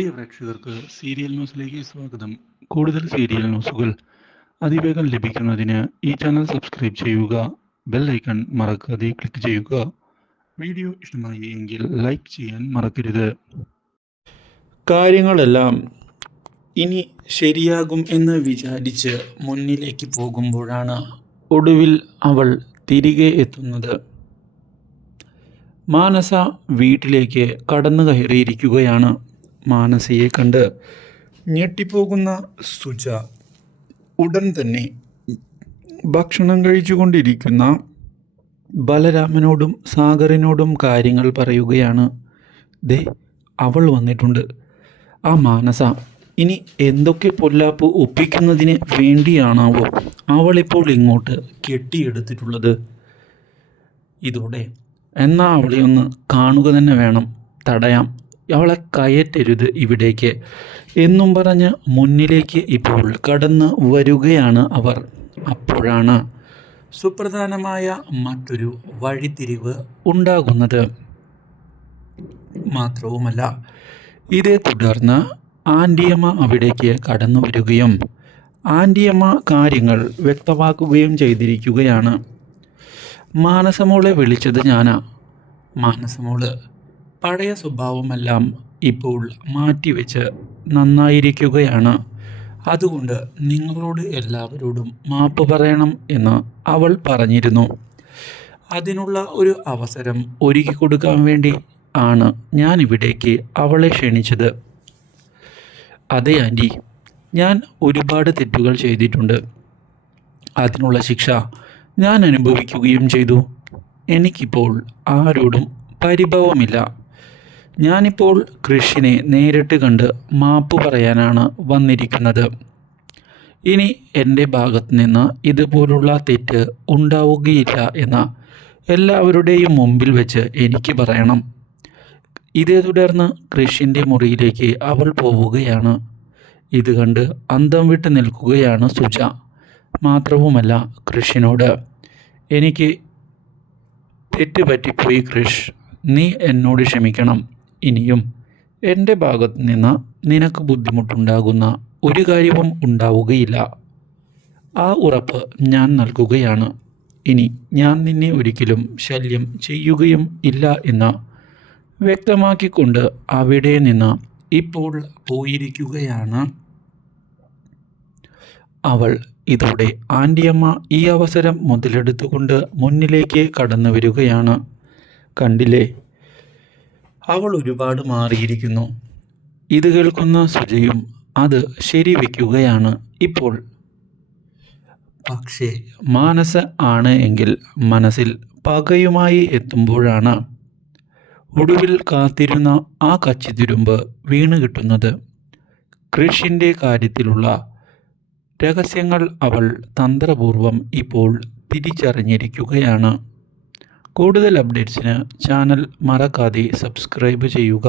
പ്രിയ പ്രേക്ഷകർക്ക് സീരിയൽ ന്യൂസിലേക്ക് സ്വാഗതം. കൂടുതൽ സീരിയൽ ന്യൂസുകൾ അതിവേഗം ലഭിക്കുന്നതിന് ഈ ചാനൽ സബ്സ്ക്രൈബ് ചെയ്യുക ബെൽ ഐക്കൺ മറക്കാതെ ക്ലിക്ക് ചെയ്യുക. വീഡിയോ ഇഷ്ടമായി എങ്കിൽ ലൈക്ക് ചെയ്യാൻ മറക്കരുത്. കാര്യങ്ങളെല്ലാം ഇനി ശരിയാകും എന്ന് വിചാരിച്ച് മുന്നിലേക്ക് പോകുമ്പോഴാണ് ഒടുവിൽ അവൾ തിരികെ എത്തുന്നത്. മാനസ വീട്ടിലേക്ക് കടന്നു കയറിയിരിക്കുകയാണ് മാനസയെ കണ്ട് ഞെട്ടിപ്പോകുന്ന സുജ ഉടൻ തന്നെ ഭക്ഷണം കഴിച്ചുകൊണ്ടിരിക്കുന്ന ബലരാമനോടും സാഗറിനോടും കാര്യങ്ങൾ പറയുകയാണ്. ദേ അവൾ വന്നിട്ടുണ്ട്. ആ മാനസ ഇനി എന്തൊക്കെ പൊല്ലാപ്പ് ഒപ്പിക്കുന്നതിന് വേണ്ടിയാണാവോ അവളിപ്പോൾ ഇങ്ങോട്ട് കെട്ടിയെടുത്തിട്ടുള്ളത്? ഇതോടെ എന്നാ അവളെ ഒന്ന് കാണുക തന്നെ വേണം. തടയാം. അവളെ കയറ്റരുത് ഇവിടേക്ക്. എന്നും പറഞ്ഞ് മുന്നിലേക്ക് ഇപ്പോൾ കടന്ന് വരികയാണ് അവർ. അപ്പോഴാണ് സുപ്രധാനമായ മറ്റൊരു വഴിത്തിരിവ് ഉണ്ടാകുന്നത്. മാത്രവുമല്ല ഇതേ തുടർന്ന് ആന്റിയമ്മ അവിടേക്ക് കടന്നു വരികയും ആന്റിയമ്മ കാര്യങ്ങൾ വ്യക്തമാക്കുകയും ചെയ്തിരിക്കുകയാണ്. മാനസമോളെ വിളിച്ചത് ഞാനാ. മാനസമോൾ പഴയ സ്വഭാവമെല്ലാം ഇപ്പോൾ മാറ്റിവെച്ച് നന്നായിരിക്കുകയാണ്. അതുകൊണ്ട് നിങ്ങളോട് എല്ലാവരോടും മാപ്പ് പറയണം എന്ന് അവൾ പറഞ്ഞിരുന്നു. അതിനുള്ള ഒരു അവസരം ഒരുക്കി കൊടുക്കാൻ വേണ്ടി ആണ് ഞാൻ ഇവിടേക്ക് അവളെ ക്ഷണിച്ചത്. അതെ ആന്റി ഞാൻ ഒരുപാട് തെറ്റുകൾ ചെയ്തിട്ടുണ്ട്. അതിനുള്ള ശിക്ഷ ഞാൻ അനുഭവിക്കുകയും ചെയ്തു. എനിക്കിപ്പോൾ ആരോടും പരിഭവമില്ല. ഞാനിപ്പോൾ കൃഷിനെ നേരിട്ട് കണ്ട് മാപ്പ് പറയാനാണ് വന്നിരിക്കുന്നത്. ഇനി എന്റെ ഭാഗത്ത് നിന്ന് ഇതുപോലുള്ള തെറ്റ് ഉണ്ടാവുകയില്ല എന്ന എല്ലാവരുടെയും മുമ്പിൽ വെച്ച് എനിക്ക് പറയണം. ഇതേ തുടർന്ന് കൃഷിന്റെ മുറിയിലേക്ക് അവൾ പോവുകയാണ്. ഇത് കണ്ട് അന്തം വിട്ട് നിൽക്കുകയാണ് സുജ. മാത്രവുമല്ല കൃഷിനോട് എനിക്ക് തെറ്റ് പറ്റിപ്പോയി കൃഷ്. നീ എന്നോട് ക്ഷമിക്കണം. ഇനിയും എന്റെ ഭാഗത്ത് നിന്ന് നിനക്ക് ബുദ്ധിമുട്ടുണ്ടാകുന്ന ഒരു കാര്യവും ഉണ്ടാവുകയില്ല. ആ ഉറപ്പ് ഞാൻ നൽകുകയാണ്. ഇനി ഞാൻ നിന്നെ ഒരിക്കലും ശല്യം ചെയ്യുകയും ഇല്ല എന്ന് വ്യക്തമാക്കിക്കൊണ്ട് അവിടെ നിന്ന് ഇപ്പോൾ പോയിരിക്കുകയാണ്. അവൾ ഇതോടെ ആന്റിയമ്മ ഈ അവസരം മുതലെടുത്തുകൊണ്ട് മുന്നിലേക്ക് കടന്നു വരികയാണ് കണ്ടില്ലേ? അവൾ ഒരുപാട് മാറിയിരിക്കുന്നു. ഇത് കേൾക്കുന്ന സുജയും അത് ശരിവെക്കുകയാണ് ഇപ്പോൾ. പക്ഷേ മാനസ ആണ് എങ്കിൽ മനസ്സിൽ പകയുമായി എത്തുമ്പോഴാണ് ഒടുവിൽ കാത്തിരുന്ന ആ കച്ചിത്തുരുമ്പ് വീണ് കിട്ടുന്നത്. കൃഷിന്റെ കാര്യത്തിലുള്ള രഹസ്യങ്ങൾ അവൾ തന്ത്രപൂർവം ഇപ്പോൾ തിരിച്ചറിഞ്ഞിരിക്കുകയാണ്. കൂടുതൽ അപ്ഡേറ്റ്സിന് ചാനൽ മറക്കാതെ സബ്സ്ക്രൈബ് ചെയ്യുക.